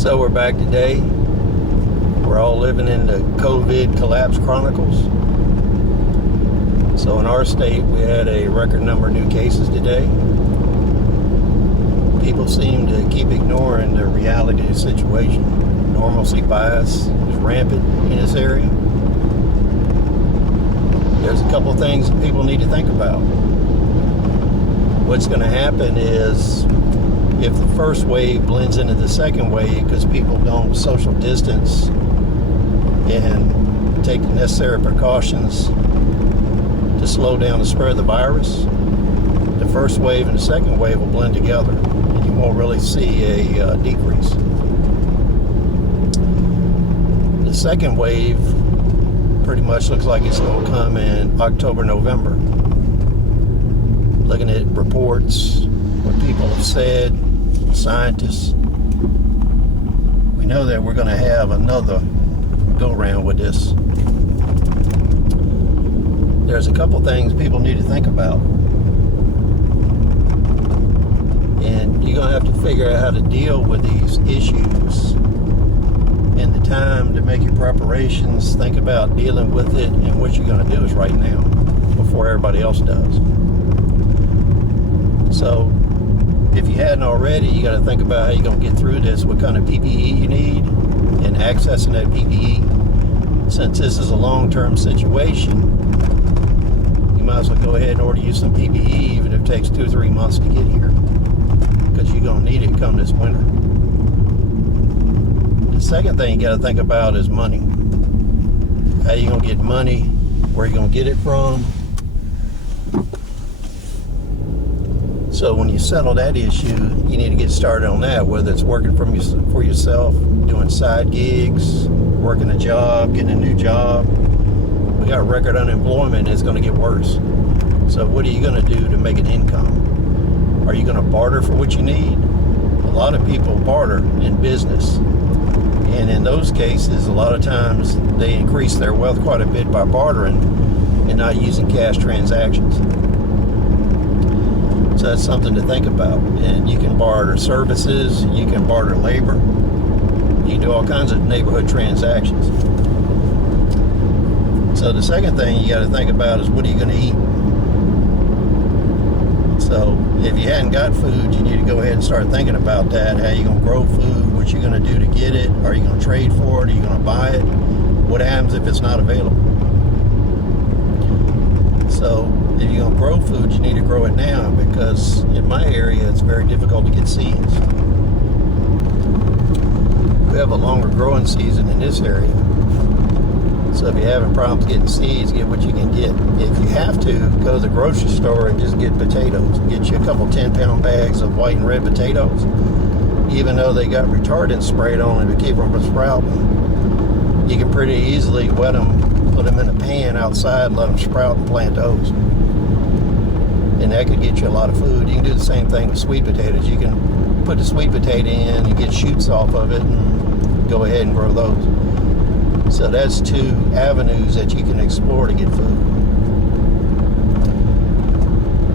So we're back today. We're all living in the COVID collapse chronicles. So in our state, we had a record number of new cases today. People seem to keep ignoring the reality of the situation. Normalcy bias is rampant in this area. There's a couple things that people need to think about. What's going to happen is, if the first wave blends into the second wave because people don't social distance and take the necessary precautions to slow down the spread of the virus, the first wave and the second wave will blend together and you won't really see a decrease. The second wave pretty much looks like it's going to come in October, November. Looking at reports, what people have said, scientists, we know that we're going to have another go around with this. There's a couple things people need to think about, and you're going to have to figure out how to deal with these issues in the time to make your preparations. Think about dealing with it, and what you're going to do is right now before everybody else does. So if you hadn't already, you got to think about how you're going to get through this, what kind of PPE you need, and accessing that PPE. Since this is a long-term situation, you might as well go ahead and order you some PPE, even if it takes 2 or 3 months to get here, because you're going to need it come this winter. The second thing you got to think about is money. How you going to get money, where you going to get it from. So when you settle that issue, you need to get started on that, whether it's working for yourself, doing side gigs, working a job, getting a new job. We got record unemployment, and it's going to get worse. So what are you going to do to make an income? Are you going to barter for what you need? A lot of people barter in business. And in those cases, a lot of times they increase their wealth quite a bit by bartering and not using cash transactions. So that's something to think about. And you can barter services, you can barter labor, you can do all kinds of neighborhood transactions. So the second thing you got to think about is, what are you going to eat? So if you hadn't got food, you need to go ahead and start thinking about that. How you going to grow food, what you're going to do to get it, are you going to trade for it, are you going to buy it? What happens if it's not available? So if you're going to grow food, you need to grow it now, because in my area it's very difficult to get seeds. We have a longer growing season in this area. So if you're having problems getting seeds, get what you can get. If you have to, go to the grocery store and just get potatoes. Get you a couple 10-pound bags of white and red potatoes. Even though they got retardant sprayed on them to keep them from sprouting, you can pretty easily wet them, put them in a pan outside, and let them sprout and plant those. And that could get you a lot of food. You can do the same thing with sweet potatoes. You can put the sweet potato in and get shoots off of it and go ahead and grow those. So that's 2 avenues that you can explore to get food.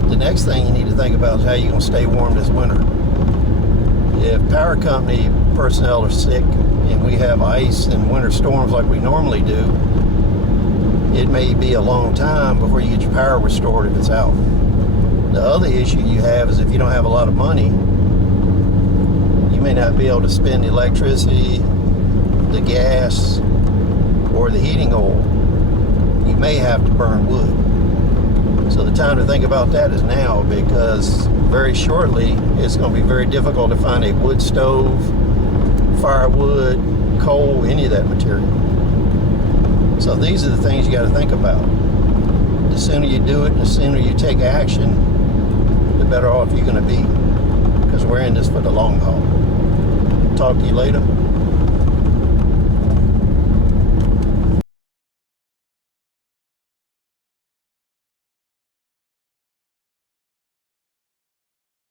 The next thing you need to think about is how you're going to stay warm this winter. If power company personnel are sick and we have ice and winter storms like we normally do, it may be a long time before you get your power restored if it's out. The other issue you have is, if you don't have a lot of money, you may not be able to spend the electricity, the gas, or the heating oil. You may have to burn wood. So the time to think about that is now, because very shortly it's going to be very difficult to find a wood stove, firewood, coal, any of that material. So these are the things you got to think about. The sooner you do it, and the sooner you take action, the better off you're going to be, because we're in this for the long haul. Talk to you later.